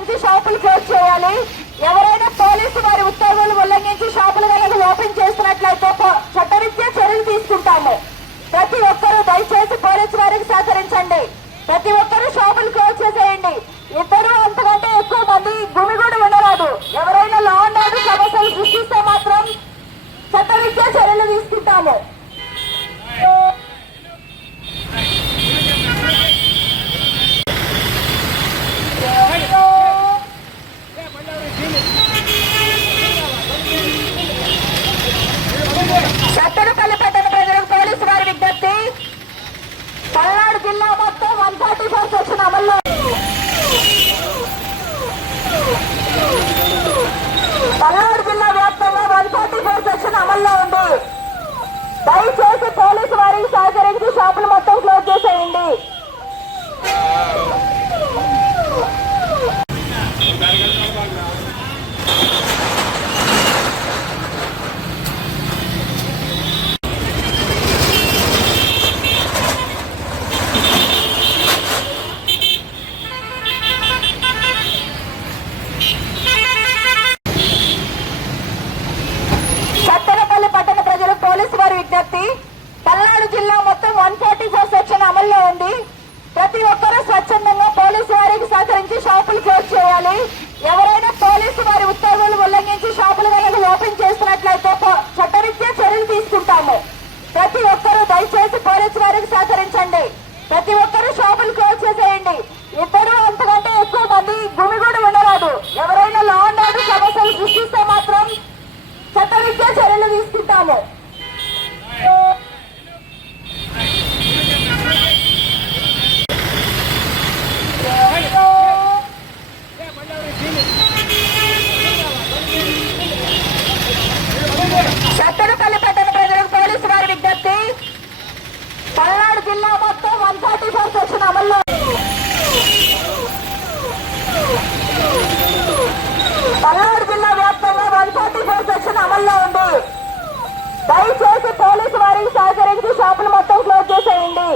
సహకరించి షాపులు క్లోజ్ చేయాలి. ఎవరైనా పోలీసు వారి ఉత్తర్వులు ఉల్లంఘించి షాపులు కనుక ఓపెన్ చేస్తున్నట్లయితే చట్టరీత్యా చర్యలు తీసుకుంటాము. ప్రతి ఒక్కరూ దయచేసి పోలీసు వారికి సహకరించండి. ప్రతి ఒక్కరూ షాపులు క్లోజ్ చేసేయండి. ఇద్దరు అంతకంటే ఎక్కువ మంది గుమిగూడి ఉండరాదు. ఎవరైనా లా అండ్ ఆర్డర్ సమస్యలు సృష్టిస్తే మాత్రం చట్టరీత్యా చర్యలు తీసుకుంటాము. సత్తెనపల్లి పట్టణ ప్రజలకు పోలీసు వారి విజ్ఞప్తి. పల్నాడు జిల్లా మొత్తం 144 సెక్షన్ అమల్లో. పల్నాడు జిల్లా వ్యాప్తంగా 144 సెక్షన్ అమల్లో ఉంది. దయచేసి పోలీసు వారికి సహకరించి షాపులు మొత్తం క్లోజ్ చేసేయండి. సత్తెనపల్లి పట్టణ ప్రజలకు పోలీసు వారి విజ్ఞప్తి. పల్నాడు జిల్లా మొత్తం 144 సెక్షన్ అమల్లో ఉంది. ప్రతి ఒక్కరూ స్వచ్ఛందంగా పోలీసు వారికి సహకరించి షాపులు క్లోజ్ చేయాలి. ఎవరైనా పోలీసు వారి ఉత్తర్వులు ఉల్లంఘించి షాపులు కనుక ఓపెన్ చేస్తున్నట్లయితే చట్టరీత్యా చర్యలు తీసుకుంటాము. ప్రతి ఒక్కరూ దయచేసి పోలీసు వారికి సహకరించండి. ప్రతి ఒక్కరూ షాపులు క్లోజ్ చేసేయండి. ఇద్దరు అంతకంటే ఎక్కువ మంది గుమిగూడి ఉండరాదు. ఎవరైనా లా అండ్ ఆర్డర్ సమస్యలు సృష్టిస్తే మాత్రం చట్టరీత్యా చర్యలు తీసుకుంటాము. సత్తెనపల్లి పట్టణ ప్రజలకు పోలీసు వారి విజ్ఞప్తి. పల్నాడు జిల్లా మొత్తం 144 సెక్షన్ అమల్లో. పల్నాడు జిల్లా వ్యాప్తంగా 144 సెక్షన్ అమల్లో ఉంది. దయచేసి పోలీసు వారికి సహకరించి షాపులు మొత్తం క్లోజ్ చేసేయండి.